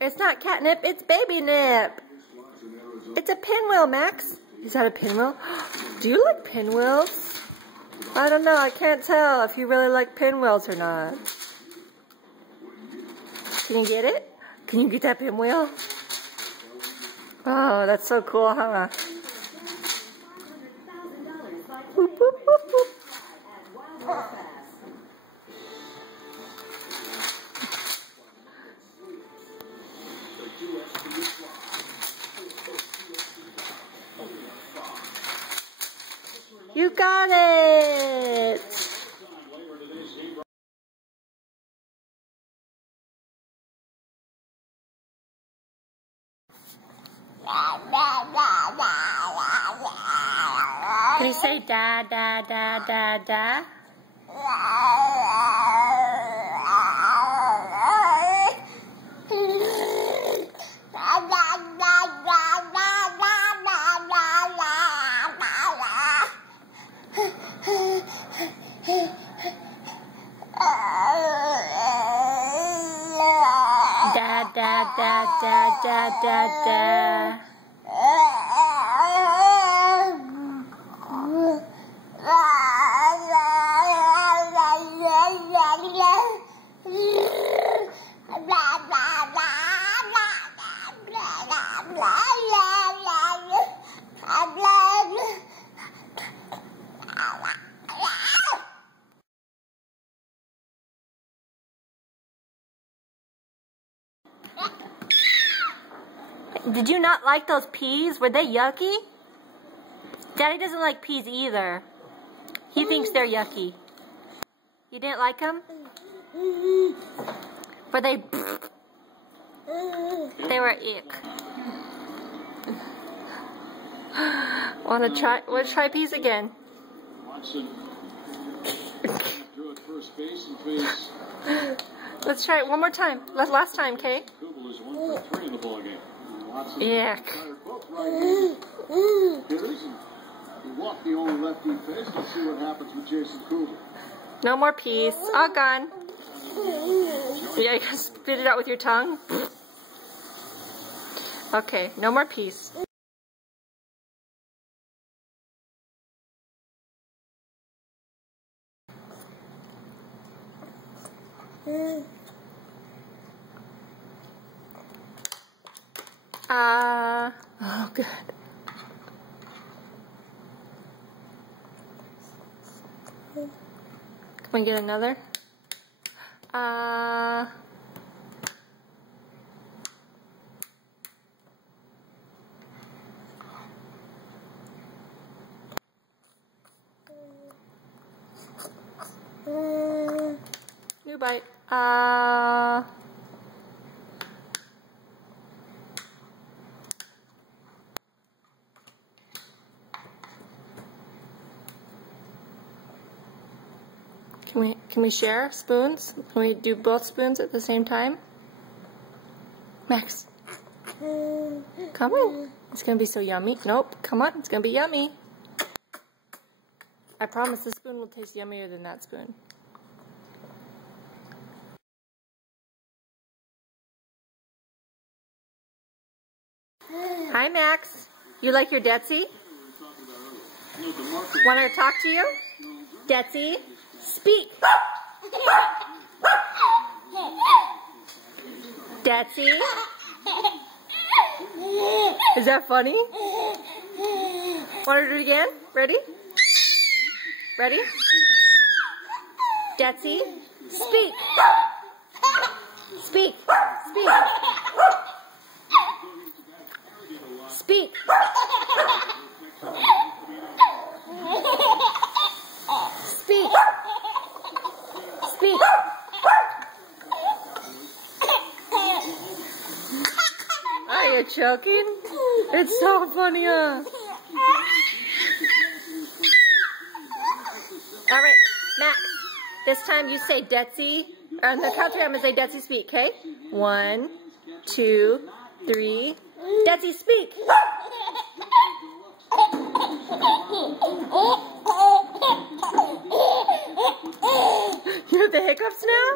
It's not catnip, it's baby nip. It's a pinwheel, Max. Is that a pinwheel? Do you like pinwheels? I don't know, I can't tell if you really like pinwheels or not. Can you get it? Can you get that pinwheel? Oh, that's so cool, huh? Boop, boop, boop, boop. You got it! Can you say da, da, da, da, da? Da, da, da, da, da, da, da. Did you not like those peas? Were they yucky? Daddy doesn't like peas either. He thinks they're yucky. You didn't like them? Were they... They were ick. Wanna try peas again? Let's try it one more time. Last time, Kay. Yuck. No more peas. All gone. Yeah, you can spit it out with your tongue. Okay, no more peas. Oh, good. Can we get another? New bite. Can we share spoons? Can we do both spoons at the same time? Max. Come on. It's gonna be so yummy. Nope. Come on. It's gonna be yummy. I promise this spoon will taste yummier than that spoon. Hi, Max. You like your Detsy? Want her to talk to you? Detsy, speak. Detsy? Is that funny? Want her to do it again? Ready? Ready? Detsy, speak. Speak. Speak. Speak. Speak. Speak. Are you choking? It's so funny, huh? Alright, Max. This time you say Detsy. On the count 3, I'm going to say Detsy speak, okay? 1, 2, 3. Detsy speak. You have the hiccups now?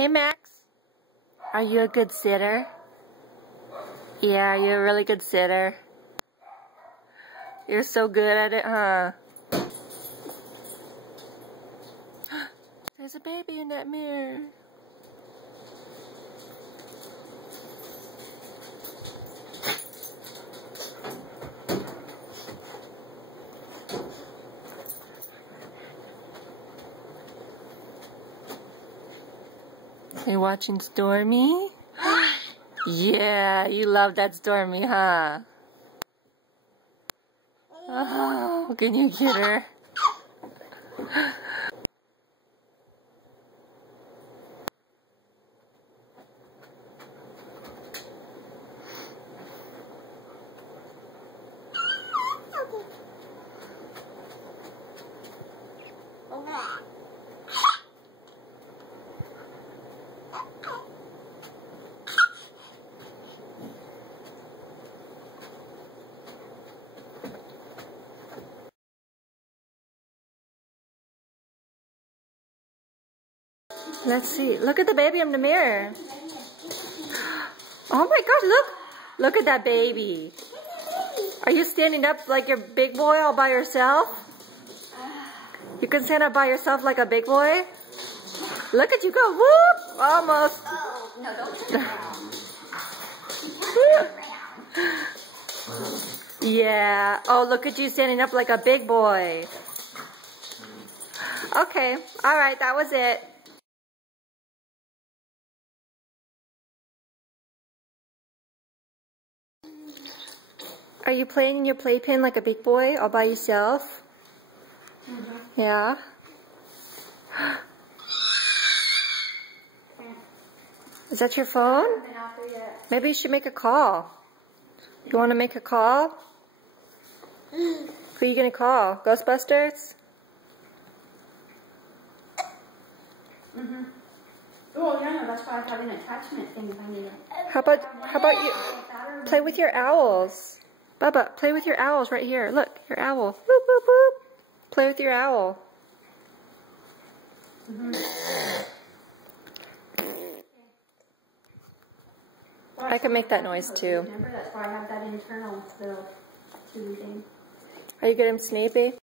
Hey, Max. Are you a good sitter? Yeah, you're a really good sitter. You're so good at it, huh? There's a baby in that mirror. You watching Stormy? Yeah, you love that Stormy, huh? Oh, can you get her? Let's see. Look at the baby in the mirror. Oh my gosh, look. Look at that baby. Are you standing up like your big boy all by yourself? You can stand up by yourself like a big boy? Look at you go. Whoop! Almost. Oh, no, don't turn around. Yeah. Oh, look at you standing up like a big boy. Okay. All right. That was it. Are you playing in your playpen like a big boy all by yourself? Mm-hmm. Yeah. Is that your phone? Maybe you should make a call. You want to make a call? Who are you going to call? Ghostbusters? Mm-hmm. Oh, yeah, no, that's why I have an attachment thing if I need it. How about you play with your owls? Bubba, play with your owls right here. Look, your owl. Boop, boop, boop. Play with your owl. Mm-hmm. I can make that noise too. Remember, that's why I have that internal little tube thing. Are you getting sleepy?